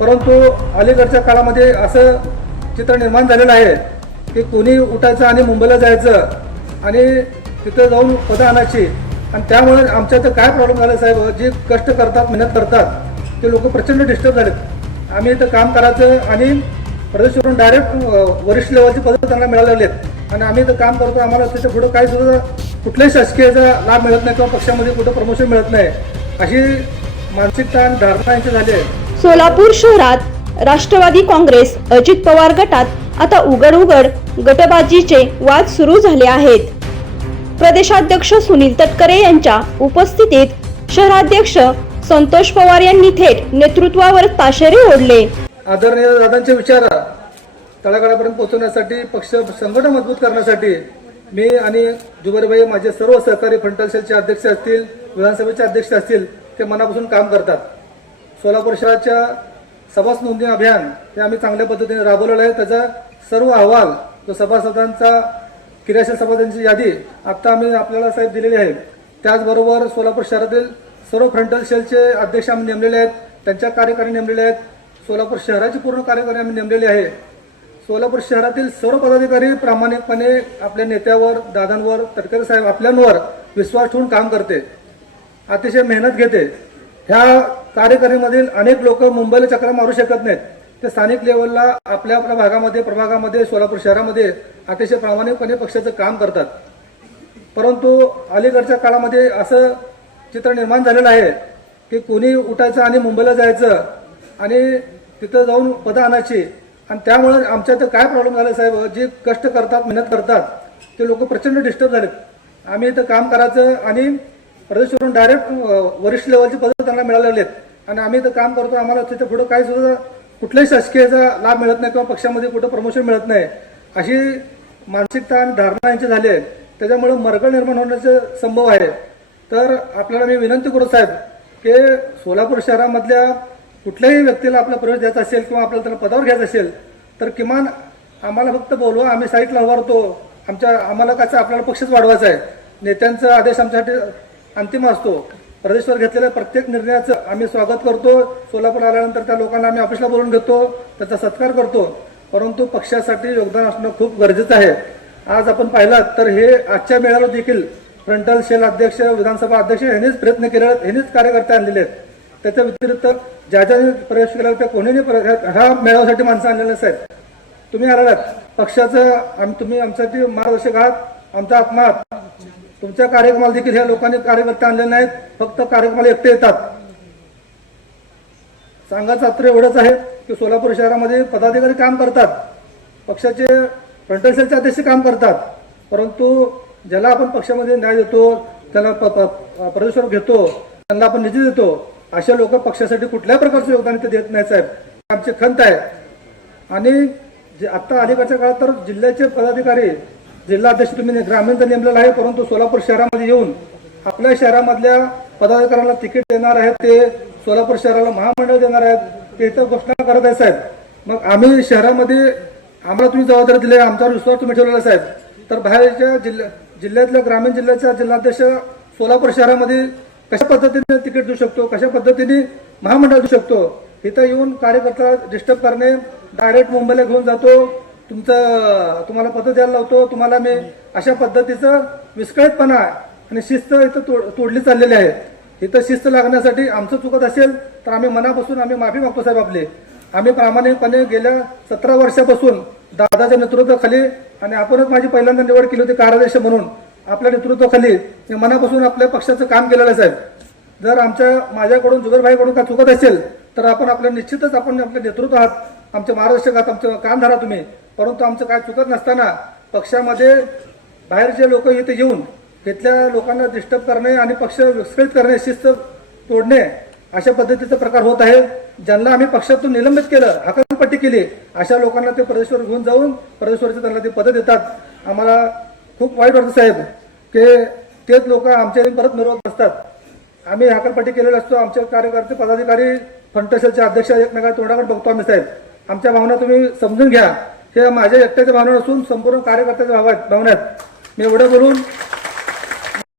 परंतु अलीकडच्या काळामध्ये असं चित्र निर्माण झालेलं आहे की कोणी उठायचं आणि मुंबईला जायचं आणि तिथं जाऊन पदं आणायची. आणि त्यामुळे आमच्या इथं काय प्रॉब्लेम झाला साहेब? जे कष्ट करतात मेहनत करतात ते लोक प्रचंड डिस्टर्ब झालेत. आम्ही इथं काम करायचं आणि प्रदेशवरून डायरेक्ट वरिष्ठ लेवलची पदं त्यांना मिळाले आहेत आणि आम्ही इथं काम करतो आम्हाला त्याच्या पुढं काही सुद्धा कुठल्याही शासकीयचा लाभ मिळत नाही किंवा पक्षामध्ये कुठं प्रमोशन मिळत नाही. अशी मानसिकता आणि धारणा यांची झाली आहे. सोलापूर शहरात राष्ट्रवादी काँग्रेस अजित पवार गटात आता उघड उघड गटबाजीचे वाद सुरू झाले आहेत. प्रदेशाध्यक्ष सुनील तटकरे यांच्या उपस्थितीत शहराध्यक्ष संतोष पवार यांनी थेट नेतृत्वावर ताशेरे ओढले. आदरणीय दादांचे विचार तळागाळापर्यंत पोहोचवण्यासाठी पक्ष संघटन मजबूत करण्यासाठी मी आणि जुबेरभाई माझे सर्व सहकारी फ्रंटल सेलचे अध्यक्ष असतील विधानसभेचे अध्यक्ष असतील ते मनापासून काम करतात. सोलापूर शहराच्या सभास नोंदणी अभियान हे आम्ही चांगल्या पद्धतीने राबवलेलं आहे. त्याचा सर्व अहवाल जो सभासदांचा क्रियाशील सभासदांची यादी आत्ता आम्ही आपल्याला साहेब दिलेली आहे. त्याचबरोबर सोलापूर शहरातील सर्व फ्रंटल सेलचे अध्यक्ष आम्ही नेमलेले आहेत. त्यांच्या कार्यकारी नेमलेले आहेत. सोलापूर शहराची पूर्ण कार्यकारी आम्ही नेमलेली आहे. सोलापूर शहरातील सर्व पदाधिकारी प्रामाणिकपणे आपल्या नेत्यावर दादांवर तटकरे साहेब आपल्यांवर विश्वास ठेवून काम करते. अतिशय मेहनत घेते. ह्या कार्यकारीमधील अनेक लोक मुंबईला चक्र मारू शकत नाहीत. ते स्थानिक लेवलला आपल्या आपल्या भागामध्ये प्रभागामध्ये सोलापूर शहरामध्ये अतिशय प्रामाणिकपणे पक्षाचं काम करतात. परंतु अलीकडच्या काळामध्ये असं चित्र निर्माण झालेलं आहे की कोणी उठायचं आणि मुंबईला जायचं आणि तिथं जाऊन पदं आणायची. आणि त्यामुळे आमच्या इथं काय प्रॉब्लेम झाला साहेब? जे कष्ट करतात मेहनत करतात ते लोक प्रचंड डिस्टर्ब झालेत. आम्ही इथं काम करायचं आणि प्रदेशवरून डायरेक्ट वरिष्ठ लेवलची पदं त्यांना मिळालेली आहेत आणि आम्ही तर काम करतो आम्हाला तिथं पुढं काही सुद्धा कुठल्याही शासकीयचा लाभ मिळत नाही किंवा पक्षामध्ये कुठं प्रमोशन मिळत नाही. अशी मानसिकता आणि धारणा यांची झाली आहे. त्याच्यामुळे मरगळ निर्माण होण्याचा संभव आहे. तर आपल्याला मी विनंती करू साहेब की सोलापूर शहरामधल्या कुठल्याही व्यक्तीला आपला प्रवेश द्यायचा असेल किंवा आपल्याला त्याला पदावर घ्यायचं असेल तर किमान आम्हाला फक्त बोलवा आम्ही साईटला उभारतो. आमच्या आम्हाला कसं आपल्याला पक्षच वाढवायचा आहे. नेत्यांचा आदेश आमच्यासाठी अंतिम असतो. प्रदेशवर घेतलेल्या प्रत्येक निर्णयाचं आम्ही स्वागत करतो. सोलापूर आल्यानंतर त्या लोकांना आम्ही ऑफिसला बोलून घेतो. त्याचा सत्कार करतो. परंतु पक्षासाठी योगदान असणं खूप गरजेचं आहे. आज आपण पाहिलात तर हे आजच्या मेळाव्याला देखील फ्रंटल सेल अध्यक्ष विधानसभा अध्यक्ष यांनीच प्रयत्न केले आहेत यांनीच कार्यकर्ते आणलेले आहेत. त्याच्या व्यतिरिक्त ज्या ज्याने प्रवेश केला त्या कोणीही प्र- ह्या मेळाव्यासाठी माणसं आणलेले आहेत तुम्ही आलात पक्षाचं आम तुम्ही आमच्यासाठी मार्गदर्शक आहात. आमचा आत्मा आहात. तुमच्या कार्यक्रमाला देखील ह्या लोकांनी कार्यकर्ते आणले नाहीत फक्त कार्यक्रमाला एकटे येतात. सांगायचं अत्र एवढंच आहे की सोलापूर शहरामध्ये पदाधिकारी काम करतात पक्षाचे फ्रंटल सेलचे अध्यक्ष काम करतात परंतु ज्याला आपण पक्षामध्ये न्याय देतो त्याला प- घेतो त्यांना आपण निधी देतो अशा लोक पक्षासाठी कुठल्याही प्रकारचं योगदान ते देत नाही साहेब. आमची खंत आहे. आणि जे आत्ता अलीकडच्या काळात तर जिल्ह्याचे पदाधिकारी जिल्हाध्यक्ष तुम्ही ग्रामीण तर नेमलेला आहे परंतु सोलापूर शहरामध्ये येऊन आपल्या शहरामधल्या पदाधिकाऱ्यांना तिकीट देणार आहेत ते सोलापूर शहराला महामंडळ देणार आहेत ते इथं घोषणा करत आहे साहेब. मग आम्ही शहरामध्ये आम्हाला तुम्ही जबाबदारी दिली आहे, आमच्यावर विश्वास तुम्ही ठेवलेला साहेब. तर बाहेरच्या जिल्ह्या जिल्ह्यातल्या ग्रामीण जिल्ह्याच्या जिल्हाध्यक्ष सोलापूर शहरामध्ये कशा पद्धतीने तिकीट देऊ शकतो कशा पद्धतीने महामंडळ देऊ शकतो इथं येऊन कार्यकर्ता डिस्टर्ब करणे डायरेक्ट मुंबईला घेऊन जातो तुमचं तुम्हाला पद द्यायला लावतो तुम्हाला मी अशा पद्धतीचं विस्कळीतपणा आणि शिस्त इथं तोड तोडली चाललेली आहे. इथं शिस्त लागण्यासाठी आमचं चुकत असेल तर आम्ही मनापासून आम्ही माफी मागतो साहेब आपली. आम्ही प्रामाणिकपणे गेल्या सतरा वर्षापासून दादाच्या नेतृत्वाखाली आणि आपणच माझी पहिल्यांदा निवड केली होती कार्याध्यक्ष म्हणून आपल्या नेतृत्वाखाली मनापासून आपल्या पक्षाचं काम केलेलं आहे साहेब. जर आमच्या माझ्याकडून जुगरभाईकडून का चुकत असेल तर आपण आपल्या निश्चितच आपण आपले नेतृत्व आहात. आमचे मार्गदर्शक आहात आमचं काम धरा तुम्ही. परंतु आमचं काय चुकत नसताना पक्षामध्ये बाहेरचे लोक इथे येऊन तिथल्या लोकांना डिस्टर्ब करणे आणि पक्ष विस्कळीत करणे शिस्त तोडणे अशा पद्धतीचा प्रकार होत आहे. ज्यांना आम्ही पक्षातून निलंबित केलं हकालपट्टी केली अशा लोकांना ते प्रदेशवर घेऊन जाऊन प्रदेशवरचे त्यांना ते पदं देतात. आम्हाला खूप वाईट वाटतं साहेब की तेच लोक आमच्या परत मिरवत असतात आम्ही हकालपट्टी केलेला असतो आमचे कार्यकर्ते पदाधिकारी फंटसेलचे अध्यक्ष एकमेका तोंडाकडे बघतो आम्ही साहेब. आमच्या भावना तुम्ही समजून घ्या. हे माझ्या एकट्याच्या भावना असून संपूर्ण कार्यकर्त्याच्या भावात भावना मी एवढं बोलून